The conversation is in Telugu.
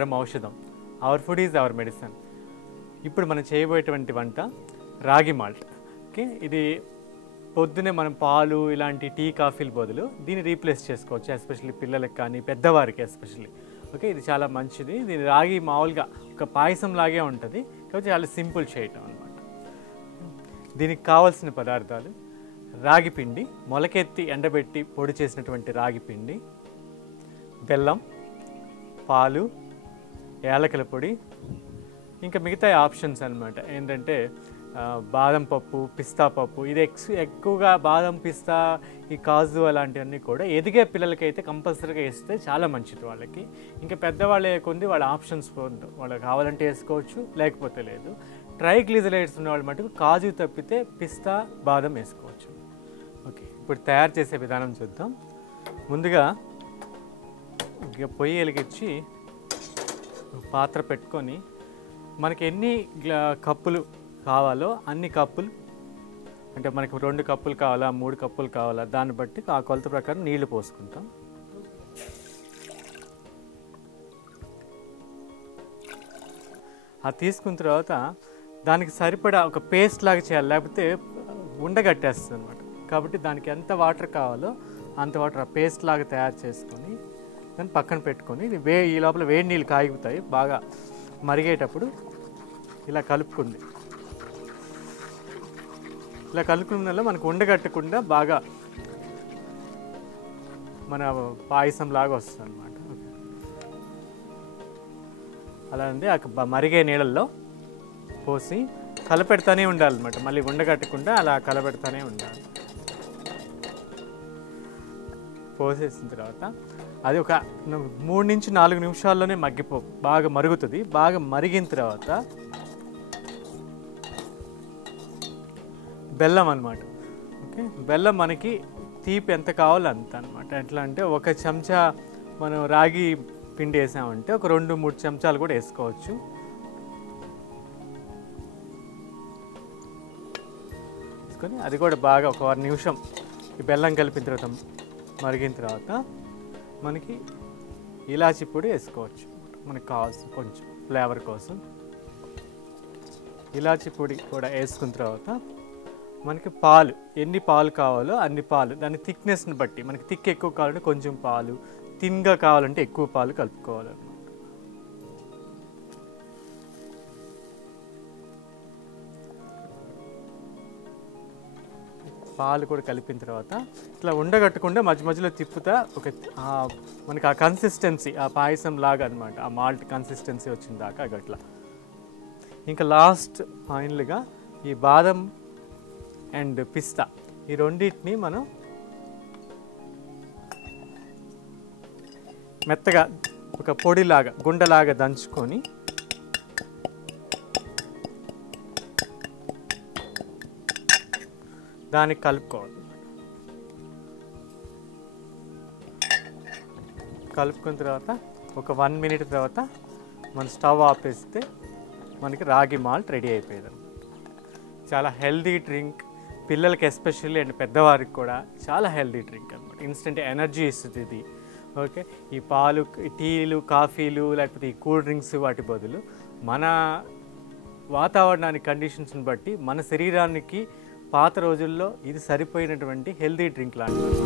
పరమ ఔషధం. Our food is our medicine. ఇప్పుడు మనం చేయబోయేటువంటి వంట రాగి మాల్ట్. ఓకే, ఇది పొద్దునే మనం పాలు ఇలాంటి టీ కాఫీల బదులు దీన్ని రీప్లేస్ చేసుకోవచ్చు, ఎస్పెషల్లీ పిల్లలకి కానీ పెద్దవారికి ఎస్పెషల్లీ. ఓకే, ఇది చాలా మంచిది. దీని రాగి మామూలుగా ఒక పాయసం లాగే ఉంటుంది, కాబట్టి చాలా సింపుల్ చేయటం అనమాట. దీనికి కావాల్సిన పదార్థాలు: రాగి పిండి, మొలకెత్తి ఎండబెట్టి పొడి చేసినటువంటి రాగి పిండి, బెల్లం, పాలు, యాలకుల పొడి, ఇంకా మిగతా ఆప్షన్స్ అనమాట. ఏంటంటే బాదం పప్పు, పిస్తా పప్పు. ఇది ఎక్కువగా బాదం, పిస్తా, ఈ కాజు అలాంటివన్నీ కూడా ఎదిగే పిల్లలకైతే కంపల్సరీగా వేస్తే చాలా మంచిది వాళ్ళకి. ఇంకా పెద్దవాళ్ళే కొంది వాళ్ళ ఆప్షన్స్ వాళ్ళకి కావాలంటే వేసుకోవచ్చు, లేకపోతే లేదు. ట్రైగ్లిజరైడ్స్ ఉన్న వాళ్ళు మటుకు కాజు తప్పితే పిస్తా, బాదం వేసుకోవచ్చు. ఓకే, ఇప్పుడు తయారు చేసే విధానం చూద్దాం. ముందుగా పొయ్యి వెలిగించి పాత్ర పెట్టుకొని మనకి ఎన్ని కప్పులు కావాలో అన్ని కప్పులు, అంటే మనకి 2 కప్పులు కావాలా, 3 కప్పులు కావాలా, దాన్ని బట్టి ఆ కొలత ప్రకారం నీళ్లు పోసుకుంటాం. అది తీసుకున్న తర్వాత దానికి సరిపడా ఒక పేస్ట్ లాగా చేయాలి, లేకపోతే ఉండగట్టేస్తుంది అనమాట. కాబట్టి దానికి ఎంత వాటర్ కావాలో అంత వాటర్ ఆ పేస్ట్ లాగా తయారు చేసుకొని దాన్ని పక్కన పెట్టుకొని ఈ లోపల వేడి నీళ్ళు కాగుతాయి. బాగా మరిగేటప్పుడు ఇలా కలుపుకుంది. ఇలా కలుపుకున్న వల్ల మనకు ఉండగట్టకుండా బాగా మన పాయసం లాగా వస్తుంది అనమాట. అలా ఉంది. ఆ మరిగే నీళ్ళల్లో పోసి కలపెడతానే ఉండాలన్నమాట. మళ్ళీ ఉండగట్టకుండా అలా కలపెడతానే ఉండాలి. పోసేసిన తర్వాత అది ఒక 3 నుంచి 4 నిమిషాల్లోనే బాగా మరుగుతుంది. బాగా మరిగిన తర్వాత బెల్లం అనమాట. ఓకే, బెల్లం మనకి తీపి ఎంత కావాలో అంత అనమాట. ఎట్లా అంటే 1 చెంచా మనం రాగి పిండి వేసామంటే ఒక 2-3 చెంచాలు కూడా వేసుకోవచ్చు. వేసుకొని అది కూడా బాగా ఒక 1 నిమిషం ఈ బెల్లం కలిపిన తర్వాత మరిగిన తర్వాత మనకి ఇలాచి పొడి వేసుకోవచ్చు. మనకు కావాల్సిన కొంచెం ఫ్లేవర్ కోసం ఇలాచి పొడి కూడా వేసుకున్న తర్వాత మనకి పాలు, ఎన్ని పాలు కావాలో అన్ని పాలు, దాని థిక్నెస్ని బట్టి మనకి థిక్ ఎక్కువ కావాలంటే కొంచెం పాలు, థిన్గా కావాలంటే ఎక్కువ పాలు కలుపుకోవాలన్నమాట. పాలు కూడా కలిపిన తర్వాత ఇట్లా ఉండగట్టకుండా మధ్య మధ్యలో తిప్పుతా మనకి ఆ కన్సిస్టెన్సీ, ఆ పాయసం లాగా అనమాట, ఆ మాల్ట్ కన్సిస్టెన్సీ వచ్చిన దాకా అట్లా. ఇంకా లాస్ట్ ఫైనల్గా ఈ బాదం అండ్ పిస్తా, ఈ రెండింటిని మనం మెత్తగా ఒక పొడిలాగా గుండెలాగా దంచుకొని దానికి కలుపుకోవాలి. కలుపుకున్న తర్వాత ఒక 1 మినిట్ తర్వాత మన స్టవ్ ఆపేస్తే మనకి రాగి మాల్ట్ రెడీ అయిపోయేది. చాలా హెల్దీ డ్రింక్, పిల్లలకి ఎస్పెషల్లీ అండ్ పెద్దవారికి కూడా చాలా హెల్దీ డ్రింక్ అనమాట. ఇన్స్టెంట్ ఎనర్జీ ఇస్తుంది ఇది. ఓకే, ఈ పాలు, టీలు, కాఫీలు, లేకపోతే ఈ కూల్ డ్రింక్స్ వాటి బదులు మన వాతావరణానికి కండిషన్స్ని బట్టి మన శరీరానికి పాత రోజుల్లో ఇది సరిపోయినటువంటి హెల్దీ డ్రింక్ లాంటిది.